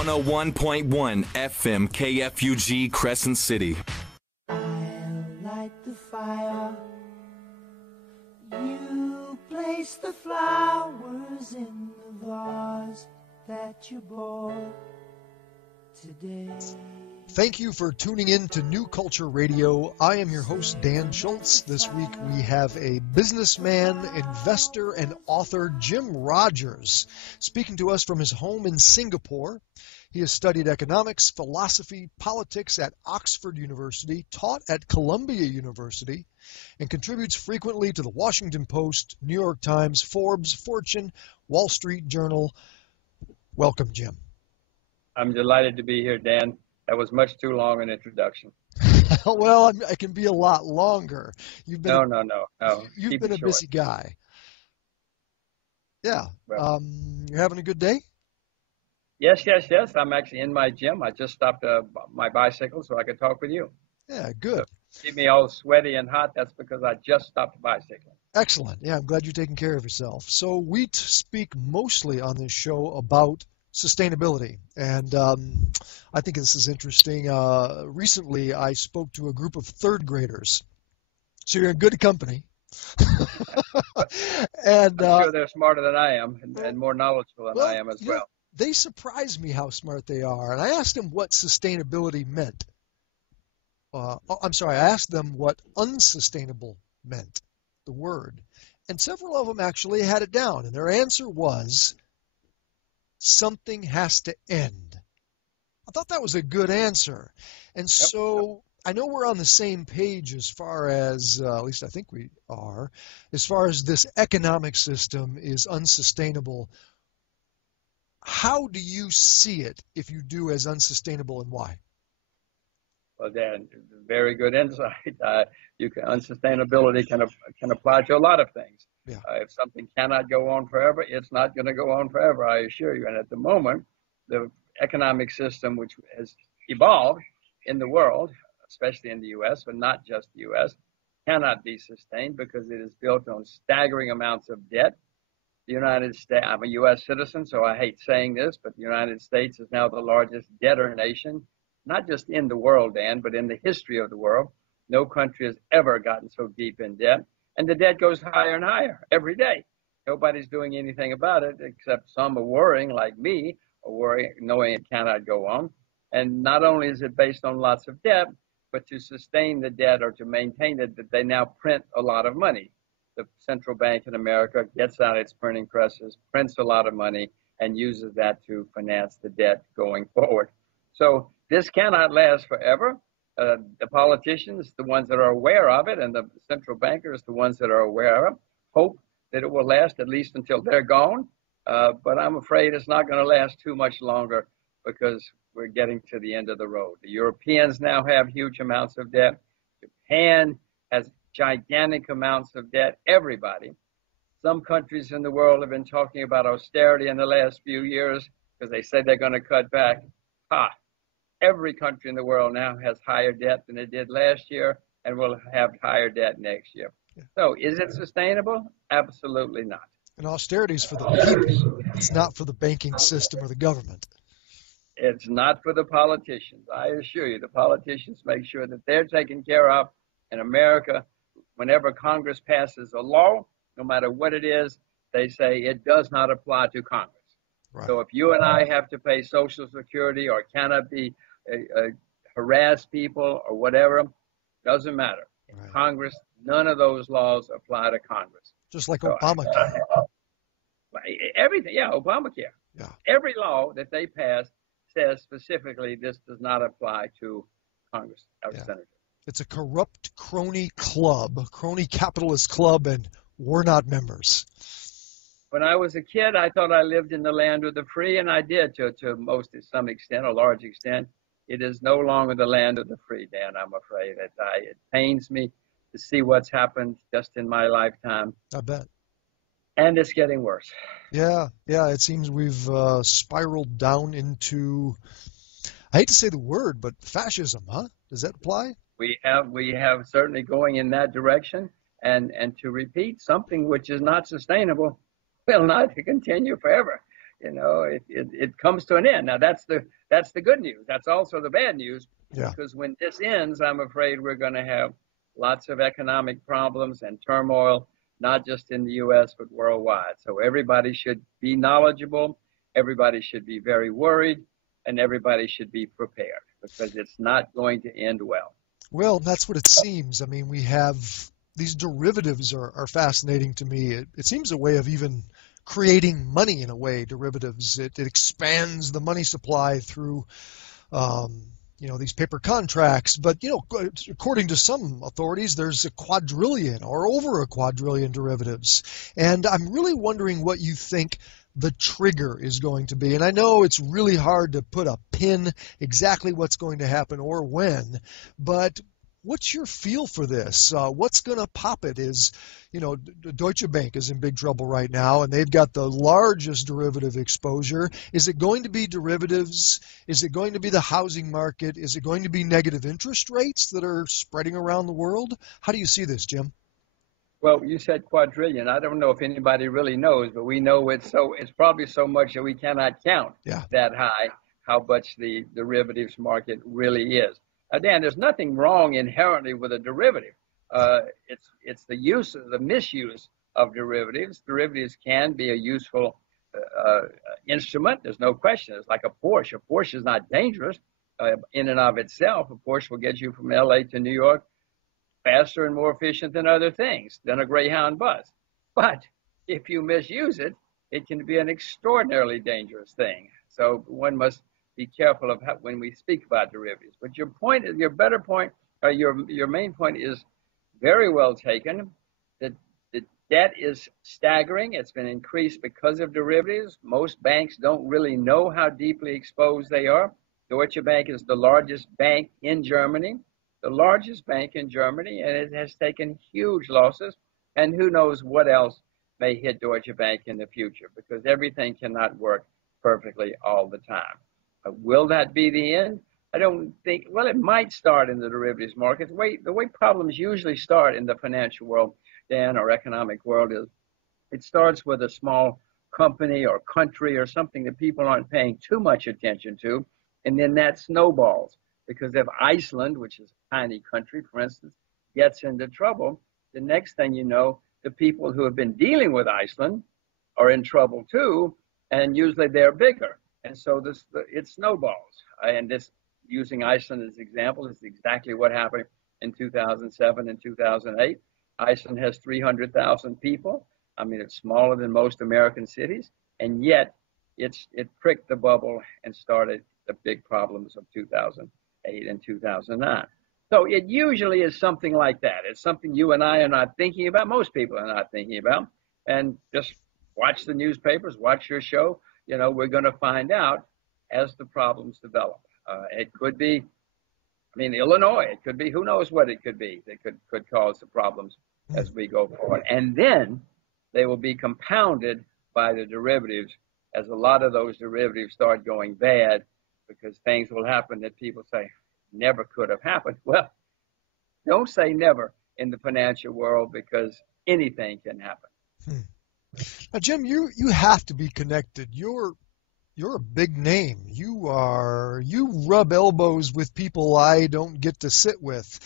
101.1 FM KFUG Crescent City. I'll light the fire. You place the flowers in the vase that you bought today. Thank you for tuning in to New Culture Radio. I am your host, Dan Schultz. This week we have a businessman, investor, and author, Jim Rogers, speaking to us from his home in Singapore. He has studied economics, philosophy, politics at Oxford University, taught at Columbia University, and contributes frequently to the Washington Post, New York Times, Forbes, Fortune, Wall Street Journal. Welcome, Jim. I'm delighted to be here, Dan. That was much too long an introduction. Well, it can be a lot longer. No. You've Keep been it a short. busy guy. Yeah. Well, You're having a good day? Yes. I'm actually in my gym. I just stopped my bicycle so I could talk with you. Yeah, good. So, keep me all sweaty and hot. That's because I just stopped bicycling. Excellent. Yeah, I'm glad you're taking care of yourself. So we speak mostly on this show about sustainability, and I think this is interesting. Recently, I spoke to a group of third graders, so you're in good company. And I'm sure they're smarter than I am and more knowledgeable than I am as well. They surprised me how smart they are, and I asked them what sustainability meant. I asked them what unsustainable meant, the word, and several of them actually had it down, and their answer was, something has to end. I thought that was a good answer. And so I know we're on the same page as far as, at least I think we are, as far as this economic system is unsustainable. How do you see it, if you do, as unsustainable, and why? Well, Dan, very good insight. Unsustainability can apply to a lot of things. Yeah. If something cannot go on forever, it's not going to go on forever, I assure you. And at the moment, the economic system which has evolved in the world, especially in the U.S., but not just the U.S., cannot be sustained because it is built on staggering amounts of debt. The United States, I'm a U.S. citizen, so I hate saying this, but the United States is now the largest debtor nation, not just in the world, Dan, but in the history of the world. No country has ever gotten so deep in debt. And the debt goes higher and higher every day. Nobody's doing anything about it, except some are worrying, like me, are worrying, knowing it cannot go on. And not only is it based on lots of debt, but to sustain the debt or to maintain it, that they now print a lot of money. The central bank in America gets out its printing presses, prints a lot of money, and uses that to finance the debt going forward. So this cannot last forever. The politicians, the ones that are aware of it, and the central bankers, the ones that are aware of it, hope that it will last at least until they're gone. But I'm afraid it's not going to last too much longer because we're getting to the end of the road. The Europeans now have huge amounts of debt. Japan has gigantic amounts of debt. Everybody. Some countries in the world have been talking about austerity in the last few years because they say they're going to cut back. Every country in the world now has higher debt than it did last year and will have higher debt next year. So is it sustainable? Absolutely not. And austerity is for the people. It's not for the banking system or the government. It's not for the politicians. I assure you, the politicians make sure that they're taken care of. In America, whenever Congress passes a law, no matter what it is, they say it does not apply to Congress. Right. So if you and I have to pay Social Security or cannot be harass people or whatever, doesn't matter. Right. Congress, none of those laws apply to Congress. Just like Obamacare. Everything, Obamacare. Yeah. Every law that they pass says specifically this does not apply to Congress or senators. It's a corrupt crony capitalist club, and we're not members. When I was a kid, I thought I lived in the land of the free, and I did to some extent, a large extent. It is no longer the land of the free, Dan, I'm afraid. It pains me to see what's happened just in my lifetime. I bet. And it's getting worse. Yeah, it seems we've spiraled down into, I hate to say the word, but fascism, huh? Does that apply? We have certainly going in that direction, and to repeat, something which is not sustainable will not continue forever. it comes to an end. Now that's the good news. That's also the bad news, Yeah. because when this ends, I'm afraid we're going to have lots of economic problems and turmoil, not just in the U.S., but worldwide. So everybody should be knowledgeable. Everybody should be very worried, and everybody should be prepared, because it's not going to end well. Well, that's what it seems. I mean, we have these derivatives are fascinating to me. It seems a way of even creating money in a way, derivatives. It expands the money supply through, these paper contracts. But, according to some authorities, there's a quadrillion or over a quadrillion derivatives. And I'm really wondering what you think the trigger is going to be. And I know it's really hard to put a pin exactly what's going to happen or when, but what's your feel for this? What's going to pop it is, Deutsche Bank is in big trouble right now, and they've got the largest derivative exposure. Is it going to be derivatives? Is it going to be the housing market? Is it going to be negative interest rates that are spreading around the world? How do you see this, Jim? Well, you said quadrillion. I don't know if anybody really knows, but we know it's probably so much that we cannot count that high, how much the derivatives market really is. Now, Dan, there's nothing wrong inherently with a derivative. It's the misuse of derivatives. Derivatives can be a useful instrument. There's no question. It's like a Porsche. A Porsche is not dangerous in and of itself. A Porsche will get you from L.A. to New York faster and more efficient than other things, than a Greyhound bus. But if you misuse it, it can be an extraordinarily dangerous thing. So one must be careful of when we speak about derivatives. But your main point is very well taken. The debt is staggering. It's been increased because of derivatives. Most banks don't really know how deeply exposed they are. Deutsche Bank is the largest bank in Germany. And it has taken huge losses, and who knows what else may hit Deutsche Bank in the future, because everything cannot work perfectly all the time. Will that be the end? I don't think. Well, it might start in the derivatives market. The way problems usually start in the financial world, Dan, or economic world, is it starts with a small company or country or something that people aren't paying too much attention to, and then that snowballs. Because if Iceland, which is a tiny country, for instance, gets into trouble, the next thing you know, the people who have been dealing with Iceland are in trouble too, and usually they're bigger. And so it snowballs. And this, using Iceland as an example, is exactly what happened in 2007 and 2008. Iceland has 300,000 people. I mean, it's smaller than most American cities, and yet it pricked the bubble and started the big problems of 2008 and 2009. So it usually is something like that. It's something you and I are not thinking about. Most people are not thinking about. And just watch the newspapers, watch your show. We're going to find out as the problems develop. It could be, Illinois. It could be, who knows what it could be that could cause the problems as we go forward. And then they will be compounded by the derivatives, as a lot of those derivatives start going bad, because things will happen that people say never could have happened. Well, don't say never in the financial world, because anything can happen. Now, Jim, you have to be connected. You're a big name. You rub elbows with people I don't get to sit with.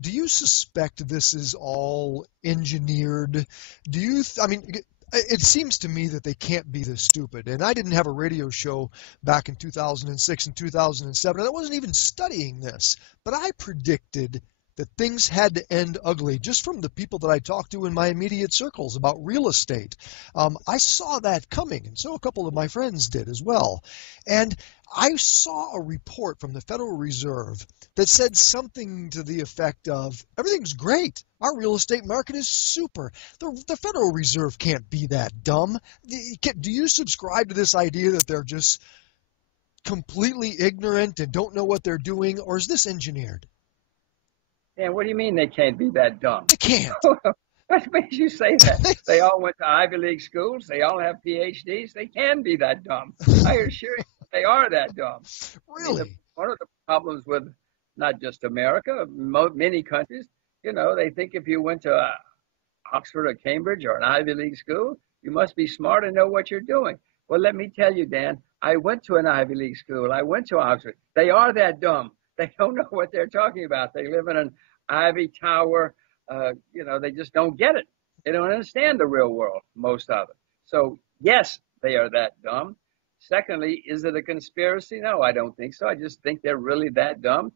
Do you suspect this is all engineered? It seems to me that they can't be this stupid. And I didn't have a radio show back in 2006 and 2007, and I wasn't even studying this. But I predicted that things had to end ugly just from the people that I talked to in my immediate circles about real estate. I saw that coming, and so a couple of my friends did as well. And I saw a report from the Federal Reserve that said something to the effect of, everything's great. Our real estate market is super. The Federal Reserve can't be that dumb. Do you subscribe to this idea that they're just completely ignorant and don't know what they're doing, or is this engineered? Yeah, what do you mean they can't be that dumb? They can't. What makes you say that? They all went to Ivy League schools. They all have PhDs. They can be that dumb. I assure you, they are that dumb. Really? One of the problems with not just America, many countries, they think if you went to Oxford or Cambridge or an Ivy League school, you must be smart and know what you're doing. Well, let me tell you, Dan, I went to an Ivy League school. I went to Oxford. They are that dumb. They don't know what they're talking about. They live in an ivy tower. They just don't get it. They don't understand the real world, most of it. So, yes, they are that dumb. Secondly, is it a conspiracy? No, I don't think so. I just think they're really that dumb.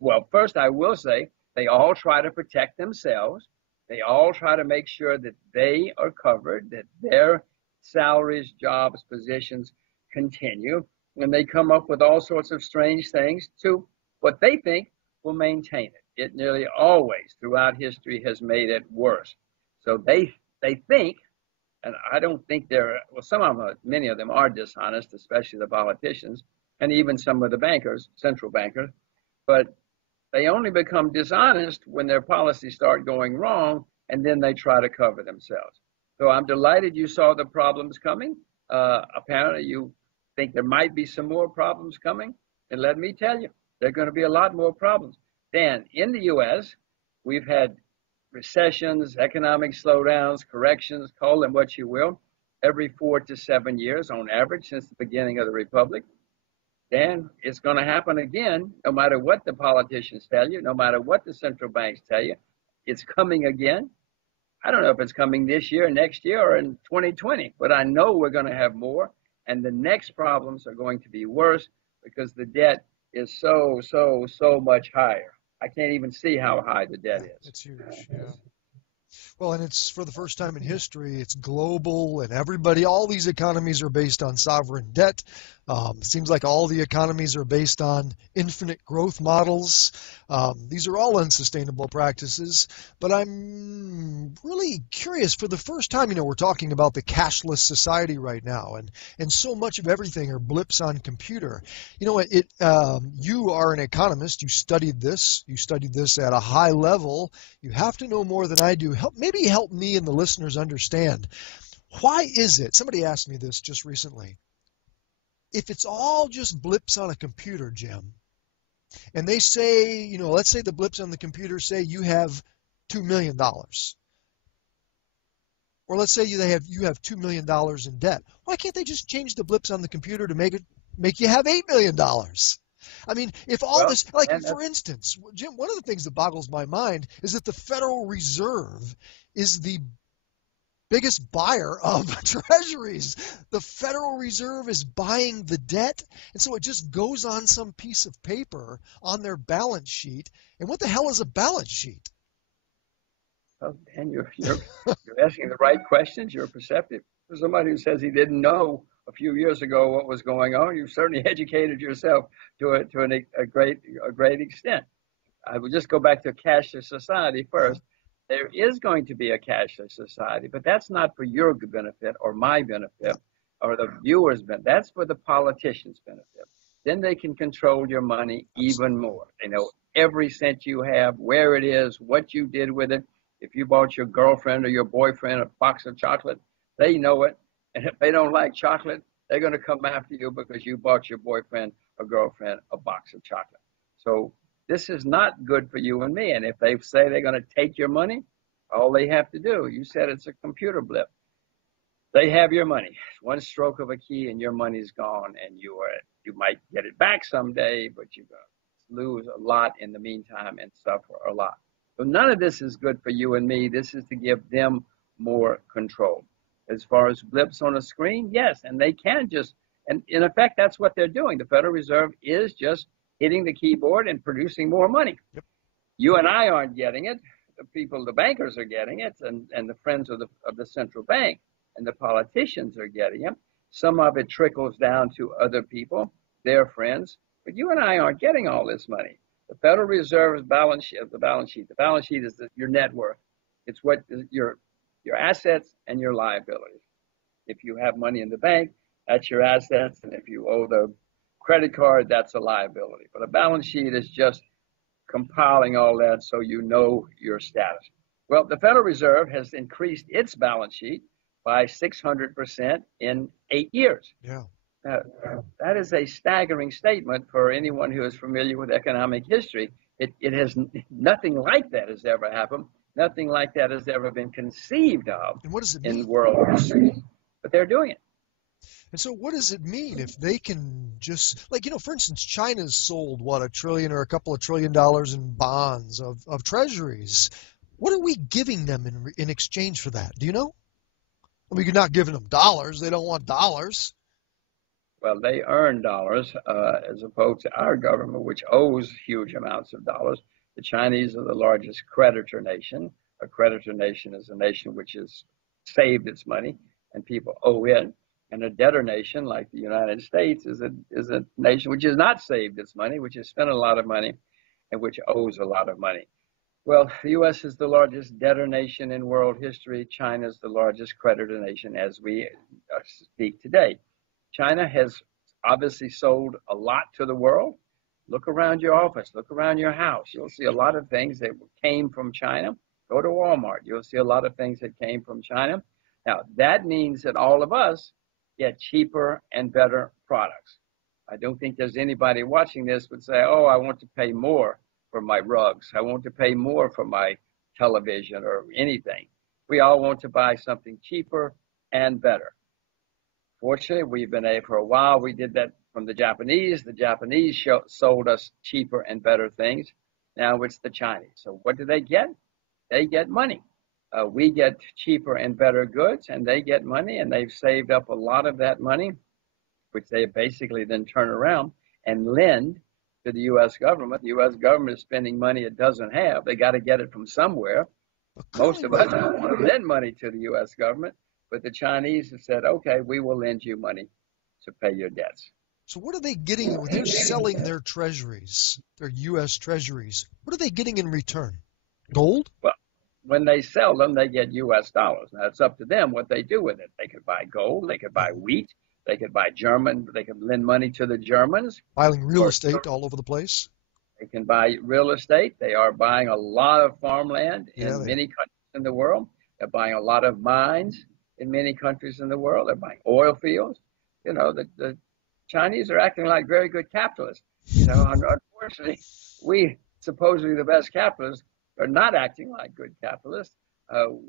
Well, first, I will say they all try to protect themselves. They all try to make sure that they are covered, that their salaries, jobs, positions continue. And they come up with all sorts of strange things to what they think will maintain it. It nearly always, throughout history, has made it worse. So they think, and I don't think some of them, many of them are dishonest, especially the politicians, and even some of the bankers, central bankers, but they only become dishonest when their policies start going wrong, and then they try to cover themselves. So I'm delighted you saw the problems coming. Apparently you think there might be some more problems coming, and let me tell you, there are going to be a lot more problems. Dan, in the U.S., we've had recessions, economic slowdowns, corrections, call them what you will, every 4 to 7 years on average since the beginning of the Republic. Dan, it's going to happen again, no matter what the politicians tell you, no matter what the central banks tell you. It's coming again. I don't know if it's coming this year, next year, or in 2020, but I know we're going to have more, and the next problems are going to be worse because the debt is so much higher. I can't even see how high the debt is. It's huge, yeah. Well, and it's for the first time in history, it's global, and all these economies are based on sovereign debt. It seems like all the economies are based on infinite growth models. These are all unsustainable practices, but I'm really curious. For the first time, we're talking about the cashless society right now, and so much of everything are blips on computer. You are an economist. You studied this at a high level. You have to know more than I do. Maybe help me and the listeners understand. Why is it? Somebody asked me this just recently. If it's all just blips on a computer, Jim, and they say, let's say the blips on the computer say you have $2 million. Or let's say you have $2 million in debt. Why can't they just change the blips on the computer to make you have $8 million? I mean, if all this, for instance, Jim, one of the things that boggles my mind is that the Federal Reserve is the biggest buyer of treasuries. The Federal Reserve is buying the debt, and so it just goes on some piece of paper on their balance sheet. And what the hell is a balance sheet? Oh, Dan, you're asking the right questions. You're perceptive. For somebody who says he didn't know a few years ago what was going on, you've certainly educated yourself to a great extent. I would just go back to cashless society first. There is going to be a cashless society, but that's not for your benefit or my benefit or the viewers' benefit. That's for the politicians' benefit. Then they can control your money even more. They know every cent you have, where it is, what you did with it. If you bought your girlfriend or your boyfriend a box of chocolate, they know it. And if they don't like chocolate, they're going to come after you because you bought your boyfriend or girlfriend a box of chocolate. So this is not good for you and me. And if they say they're going to take your money, all they have to do, you said it's a computer blip. They have your money. One stroke of a key and your money's gone, and you might get it back someday, but you're going to lose a lot in the meantime and suffer a lot. So none of this is good for you and me. This is to give them more control. As far as blips on a screen, yes, and they can just, and in effect, that's what they're doing. The Federal Reserve is just hitting the keyboard and producing more money. Yep. You and I aren't getting it. The bankers are getting it, and the friends of the central bank and the politicians are getting it. Some of it trickles down to other people, their friends, but you and I aren't getting all this money. The Federal Reserve's balance sheet is your net worth. It's what your assets and your liabilities. If you have money in the bank, that's your assets, and if you owe the credit card, that's a liability. But a balance sheet is just compiling all that so you know your status. Well, the Federal Reserve has increased its balance sheet by 600% in 8 years. Yeah. That is a staggering statement for anyone who is familiar with economic history. It has nothing like that has ever happened. Nothing like that has ever been conceived of and what does it mean? in world history. But they're doing it. And so what does it mean if they can just, like, for instance, China's sold, what, $1 trillion or a couple of $1 trillion in bonds of treasuries. What are we giving them in exchange for that? Do you know? I mean, you're not giving them dollars. They don't want dollars. Well, they earn dollars as opposed to our government, which owes huge amounts of dollars. The Chinese are the largest creditor nation. A creditor nation is a nation which has saved its money and people owe it. And a debtor nation like the United States is a nation which has not saved its money, which has spent a lot of money and which owes a lot of money. Well, the U.S. is the largest debtor nation in world history. China is the largest creditor nation as we speak today. China has obviously sold a lot to the world. Look around your office, look around your house. You'll see a lot of things that came from China. Go to Walmart. You'll see a lot of things that came from China. Now, that means that all of us get cheaper and better products. I don't think there's anybody watching this would say, oh, I want to pay more for my rugs. I want to pay more for my television or anything. We all want to buy something cheaper and better. Fortunately, we've been able, for a while, we did that from the Japanese. The Japanese sold us cheaper and better things. Now it's the Chinese. So what do they get? They get money. We get cheaper and better goods, and they get money, and they've saved up a lot of that money, which they basically then turn around and lend to the U.S. government. The U.S. government is spending money it doesn't have. They got to get it from somewhere. Most of us don't want to lend money to the U.S. government, but the Chinese have said, okay, we will lend you money to pay your debts. So what are they getting when they're selling their treasuries, their U.S. treasuries? What are they getting in return? Gold? Well, when they sell them, they get U.S. dollars. Now, it's up to them what they do with it. They could buy gold. They could buy wheat. They could buy German. They could lend money to the Germans. Buying real estate all over the place. They can buy real estate. They are buying a lot of farmland in many countries in the world. They're buying a lot of mines in many countries in the world. They're buying oil fields. The Chinese are acting like very good capitalists. Unfortunately, we, supposedly the best capitalists, are not acting like good capitalists.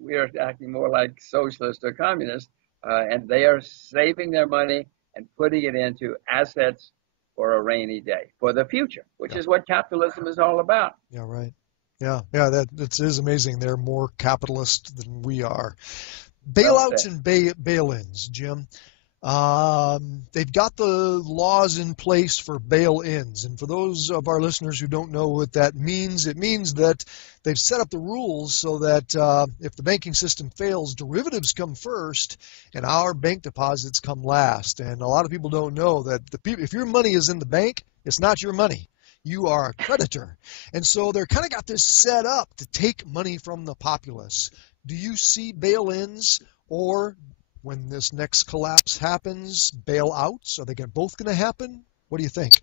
We are acting more like socialists or communists, and they are saving their money and putting it into assets for a rainy day, for the future, which is what capitalism is all about. Yeah, right. Yeah, that is amazing. They're more capitalist than we are. Bailouts and bail-ins, Jim. They've got the laws in place for bail-ins. And for those of our listeners who don't know what that means, it means that they've set up the rules so that if the banking system fails, derivatives come first and our bank deposits come last. And a lot of people don't know that if your money is in the bank, it's not your money. You are a creditor. And so they're kind of got this set up to take money from the populace. Do you see bail-ins, or when this next collapse happens, bailouts? Are they both going to happen? What do you think?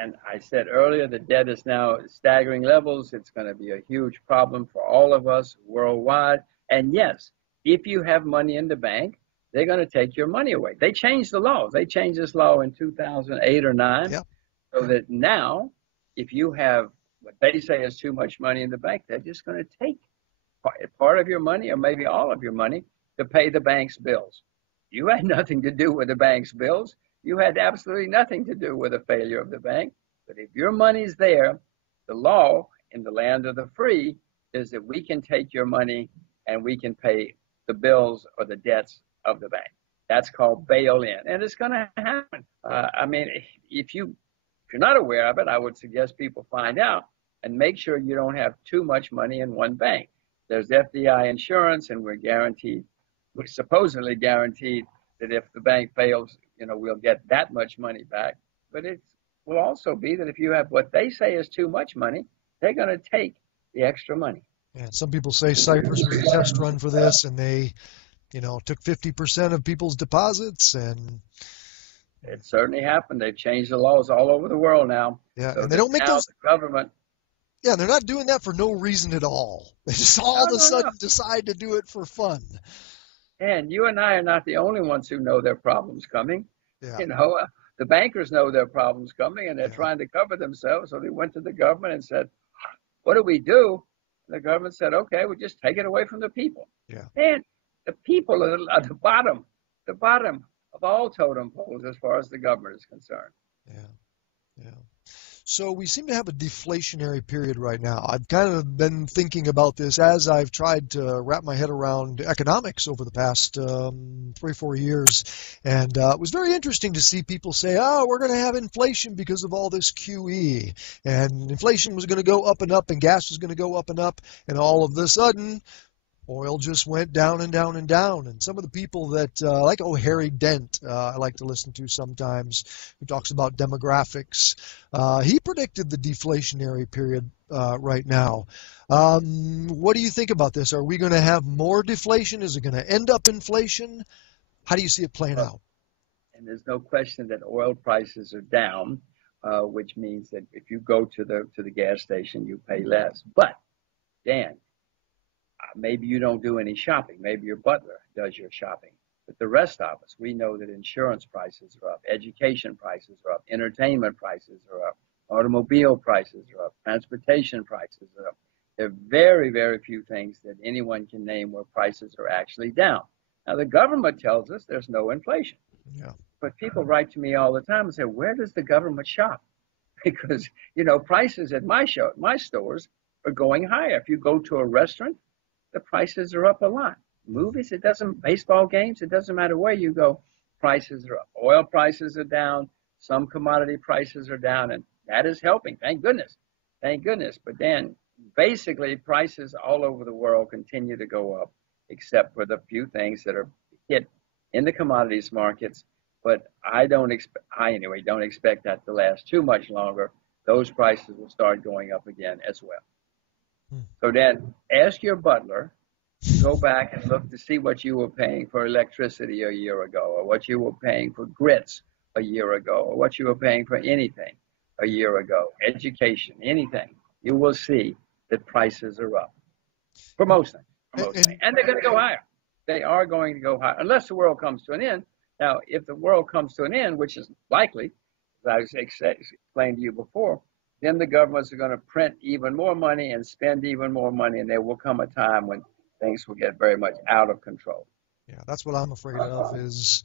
And I said earlier, the debt is now staggering levels. It's going to be a huge problem for all of us worldwide. And yes, if you have money in the bank, they're going to take your money away. They changed the laws. They changed this law in 2008 or 9. Yep. So that now, if you have what they say is too much money in the bank, they're just going to take part of your money or maybe all of your money to pay the bank's bills. You had nothing to do with the bank's bills. You had absolutely nothing to do with the failure of the bank. But if your money's there, the law in the land of the free is that we can take your money and we can pay the bills or the debts of the bank. That's called bail-in, and it's going to happen. If you're not aware of it, I would suggest people find out and make sure you don't have too much money in one bank. There's FDI insurance, and we're supposedly guaranteed that if the bank fails, we'll get that much money back. But it will also be that if you have what they say is too much money, they're going to take the extra money. Yeah, some people say Cyprus was a test run for this, and they, took 50% of people's deposits, and it certainly happened. They've changed the laws all over the world now. Yeah, so and they don't make those. The government. Yeah, they're not doing that for no reason at all. They just all of a sudden decide to do it for fun. And you and I are not the only ones who know their problems coming. Yeah. The bankers know their problems coming, and they're trying to cover themselves. So they went to the government and said, what do we do? And the government said, okay, we'll just take it away from the people. Yeah. And the people are the bottom of of all totem poles as far as the government is concerned. Yeah, yeah. So we seem to have a deflationary period right now. I've kind of been thinking about this as I've tried to wrap my head around economics over the past 3 or 4 years. And it was very interesting to see people say, oh, we're going to have inflation because of all this QE. And inflation was going to go up and up and gas was going to go up and up. And all of a sudden, oil just went down and down and down. And some of the people that, like Harry Dent, I like to listen to sometimes, who talks about demographics, he predicted the deflationary period right now. What do you think about this? Are we going to have more deflation? Is it going to end up inflation? How do you see it playing out? And there's no question that oil prices are down, which means that if you go to the gas station, you pay less. But, Dan, maybe you don't do any shopping. Maybe your butler does your shopping. But the rest of us, we know that insurance prices are up, education prices are up, entertainment prices are up, automobile prices are up, transportation prices are up. There are very, very few things that anyone can name where prices are actually down. Now, the government tells us there's no inflation. Yeah. But people write to me all the time and say, where does the government shop? Because, prices at my stores are going higher. If you go to a restaurant, the prices are up a lot. Movies, baseball games, it doesn't matter where you go, prices are up. Oil prices are down. Some commodity prices are down, and that is helping. Thank goodness. Thank goodness. But then, basically, prices all over the world continue to go up, except for the few things that are hit in the commodities markets. But I don't expect that to last too much longer. Those prices will start going up again as well. So then ask your butler, go back and look to see what you were paying for electricity a year ago, or what you were paying for grits a year ago, or what you were paying for anything a year ago, education, anything. You will see that prices are up for most things. And they're going to go higher. They are going to go higher, unless the world comes to an end. Now, if the world comes to an end, which is likely, as I explained to you before, then the governments are going to print even more money and spend even more money, and there will come a time when things will get very much out of control. Yeah, that's what I'm afraid of is,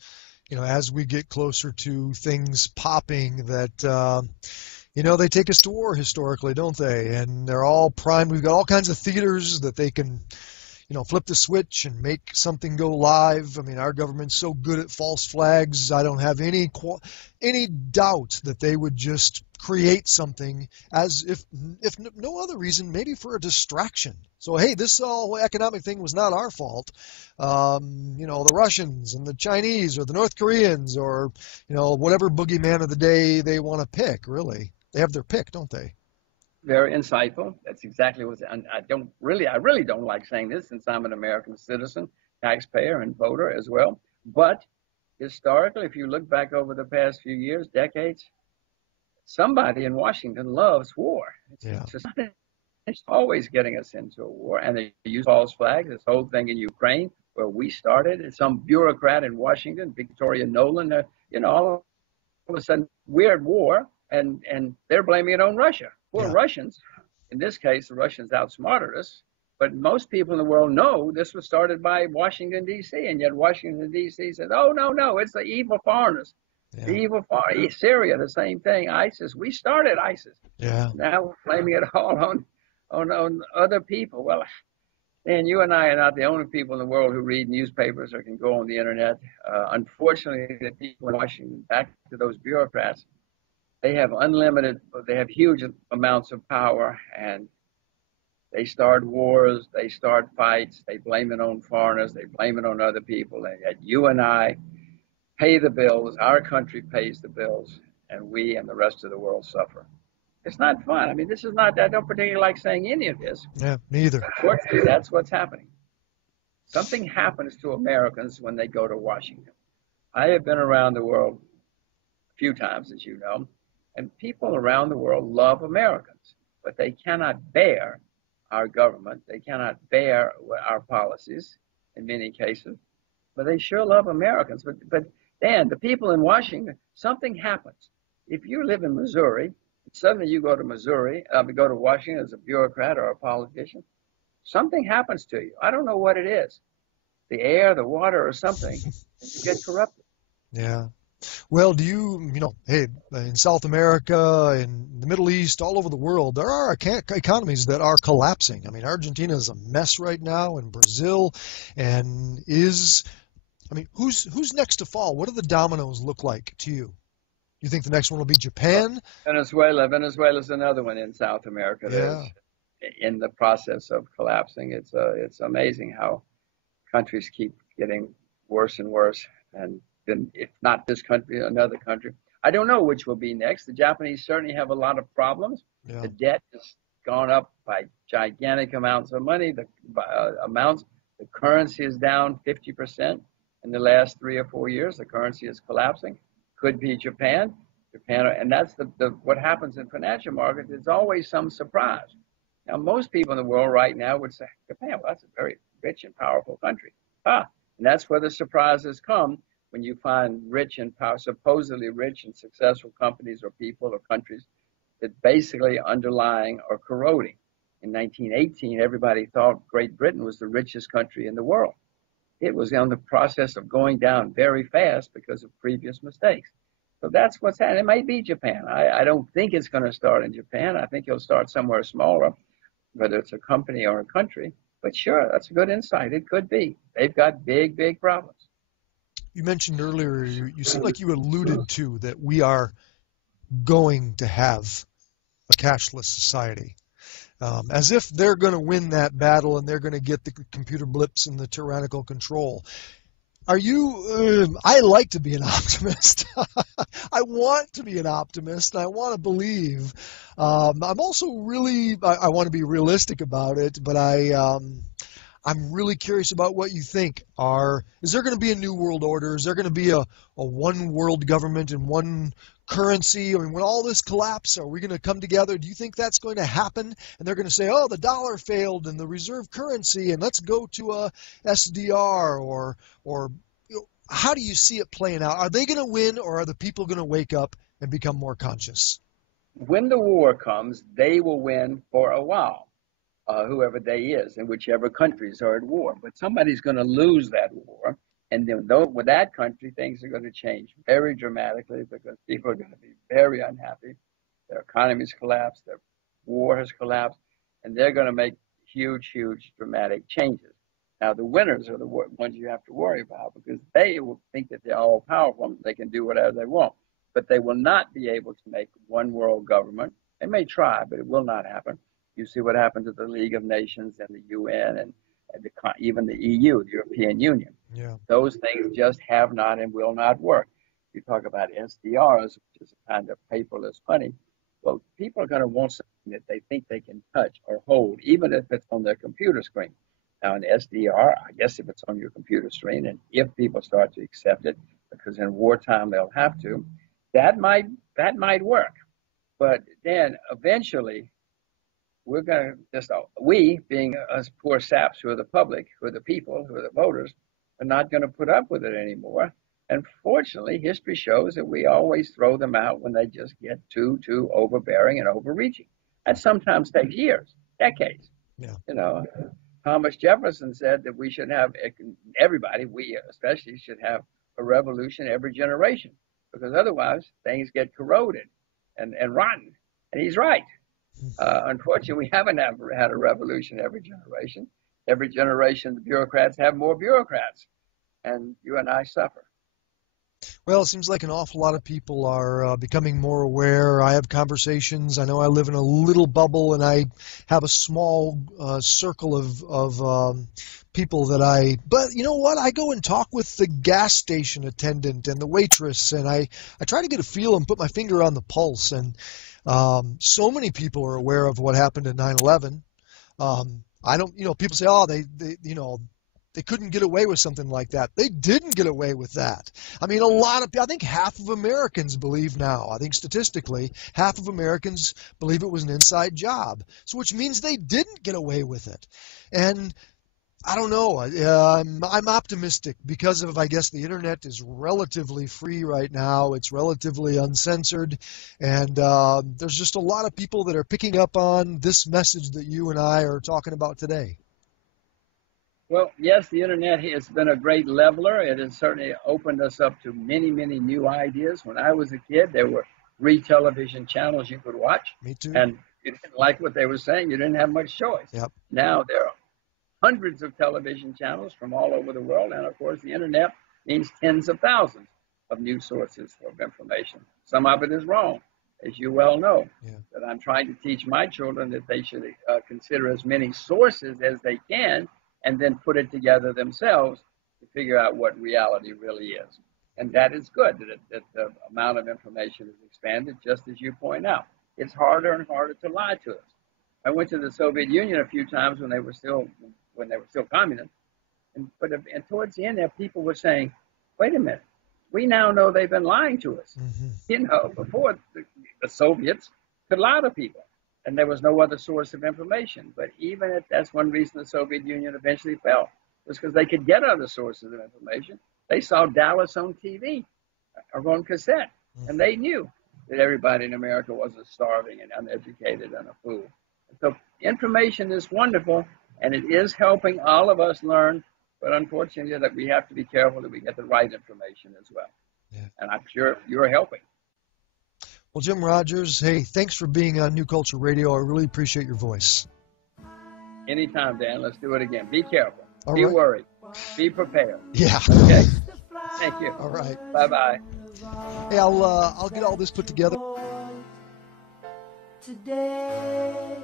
as we get closer to things popping that, they take us to war historically, don't they? And they're all primed. We've got all kinds of theaters that they can, flip the switch and make something go live. I mean, our government's so good at false flags. I don't have any doubt that they would just create something as if no other reason, maybe for a distraction. So, hey, this whole economic thing was not our fault. The Russians and the Chinese or the North Koreans or, whatever boogeyman of the day they want to pick, really. They have their pick, don't they? Very insightful. That's exactly what I really don't like saying this since I'm an American citizen, taxpayer, and voter as well. But historically, if you look back over the past few years, decades, somebody in Washington loves war. It's always getting us into a war. And they use false flags, this whole thing in Ukraine, where we started. And some bureaucrat in Washington, Victoria Nolan, all of a sudden, weird war, and they're blaming it on Russia. Poor Russians. In this case, the Russians outsmarted us. But most people in the world know this was started by Washington, D.C., and yet Washington, D.C. said, oh, no, it's the evil foreigners. Yeah. The evil foreigners. Syria, the same thing. ISIS. We started ISIS. Yeah. Now we're blaming it all on other people. Well, and you and I are not the only people in the world who read newspapers or can go on the internet. Unfortunately, the people in Washington, back to those bureaucrats, they have huge amounts of power, and they start wars, they start fights, they blame it on foreigners, they blame it on other people, and yet you and I pay the bills, our country pays the bills, and we and the rest of the world suffer. It's not fun. I mean, I don't particularly like saying any of this. Yeah, me either. Unfortunately, that's what's happening. Something happens to Americans when they go to Washington. I have been around the world a few times, as you know, and people around the world love Americans, but they cannot bear our government. They cannot bear our policies in many cases, but they sure love Americans. But Dan, the people in Washington, something happens. If you live in Missouri, suddenly you go to Washington as a bureaucrat or a politician, something happens to you. I don't know what it is, the air, the water, or something, and you get corrupted. Yeah. Well, hey, in South America, in the Middle East, all over the world, there are economies that are collapsing. I mean, Argentina is a mess right now, and Brazil, and who's next to fall? What do the dominoes look like to you? You think the next one will be Japan? Venezuela's another one in South America Yeah. that's in the process of collapsing. It's amazing how countries keep getting worse and worse. And then, if not this country, another country. I don't know which will be next. The Japanese certainly have a lot of problems. Yeah. The debt has gone up by gigantic amounts of money. The currency is down 50% in the last 3 or 4 years. The currency is collapsing. Could be Japan. And that's what happens in financial markets. It's always some surprise. Now, most people in the world right now would say, Japan, well, that's a very rich and powerful country. And that's where the surprises come when you find supposedly rich and successful companies or people or countries that basically underlying are corroding. In 1918, everybody thought Great Britain was the richest country in the world. It was in the process of going down very fast because of previous mistakes. So that's what's happening. It might be Japan. I don't think it's going to start in Japan. I think it'll start somewhere smaller, whether it's a company or a country. But sure, that's a good insight. It could be. They've got big, big problems. You mentioned earlier, you seem like you alluded to that we are going to have a cashless society. As if they're going to win that battle and they're going to get the computer blips and the tyrannical control. I like to be an optimist. I want to be an optimist. I want to believe. I'm also I want to be realistic about it, but I'm really curious about what you think. Is there going to be a new world order? Is there going to be a one world government and one currency? I mean, when all this collapses, are we going to come together? Do you think that's going to happen? And they're going to say, oh, the dollar failed and the reserve currency, and let's go to a SDR or how do you see it playing out? Are they going to win, or are the people going to wake up and become more conscious? When the war comes, they will win for a while. Whoever they is, in whichever countries are at war. But somebody's going to lose that war. And then with that country, things are going to change very dramatically because people are going to be very unhappy. Their economies collapse, their war has collapsed, and they're going to make huge, huge, dramatic changes. Now, the winners are the ones you have to worry about because they will think that they're all powerful and they can do whatever they want. But they will not be able to make one world government. They may try, but it will not happen. You see what happened to the League of Nations and the UN and even the EU, the European Union. Yeah. Those things just have not and will not work. You talk about SDRs, which is a kind of paperless money. Well, people are going to want something that they think they can touch or hold, even if it's on their computer screen. Now, an SDR, I guess if it's on your computer screen, and if people start to accept it, because in wartime they'll have to, that might work. But then eventually, we're going to we, being us poor saps who are the public, who are the people, who are the voters, are not going to put up with it anymore. And fortunately, history shows that we always throw them out when they just get too overbearing and overreaching. That sometimes takes years, decades. Yeah. Thomas Jefferson said that we should have, everybody, we especially, should have a revolution every generation because otherwise things get corroded and rotten. And he's right. Unfortunately, we haven't had a revolution every generation. Every generation, the bureaucrats have more bureaucrats, and you and I suffer. Well, it seems like an awful lot of people are becoming more aware. I have conversations. I know I live in a little bubble, and I have a small circle of people that but you know what? I go and talk with the gas station attendant and the waitress, and I try to get a feel and put my finger on the pulse. And so many people are aware of what happened in 9/11. I don't, people say, oh, they couldn't get away with something like that. They didn't get away with that. I mean, I think half of Americans believe now, I think statistically, half of Americans believe it was an inside job. So which means they didn't get away with it. And I don't know. I'm optimistic because of, I guess, the internet is relatively free right now. It's relatively uncensored. And there's just a lot of people that are picking up on this message that you and I are talking about today. Well, yes, the internet has been a great leveler. It has certainly opened us up to many, many new ideas. When I was a kid, there were 3 television channels you could watch. Me too. And you didn't like what they were saying, you didn't have much choice. Yep. Now there are hundreds of television channels from all over the world. And of course, the internet means tens of thousands of new sources of information. Some of it is wrong, as you well know. Yeah. But I'm trying to teach my children that they should consider as many sources as they can and then put it together themselves to figure out what reality really is. And that is good, that the amount of information is expanded, just as you point out. It's harder and harder to lie to us. I went to the Soviet Union a few times when they were still communist, and towards the end there, people were saying, "Wait a minute, we now know they've been lying to us." Mm-hmm. You know, before the Soviets could lie to people, and there was no other source of information. But even if that's one reason the Soviet Union eventually fell, was because they could get other sources of information. They saw Dallas on TV or on cassette, and they knew that everybody in America wasn't starving and uneducated and a fool. So information is wonderful, and it is helping all of us learn, but unfortunately that we have to be careful that we get the right information as well. Yeah. And I'm sure you're helping. Well, Jim Rogers, hey, thanks for being on New Culture Radio. I really appreciate your voice. Anytime, Dan. Let's do it again. Be careful. All be right. worried. Be prepared. Yeah. Okay? Thank you. All right. Bye-bye. Hey, I'll get all this put together. Today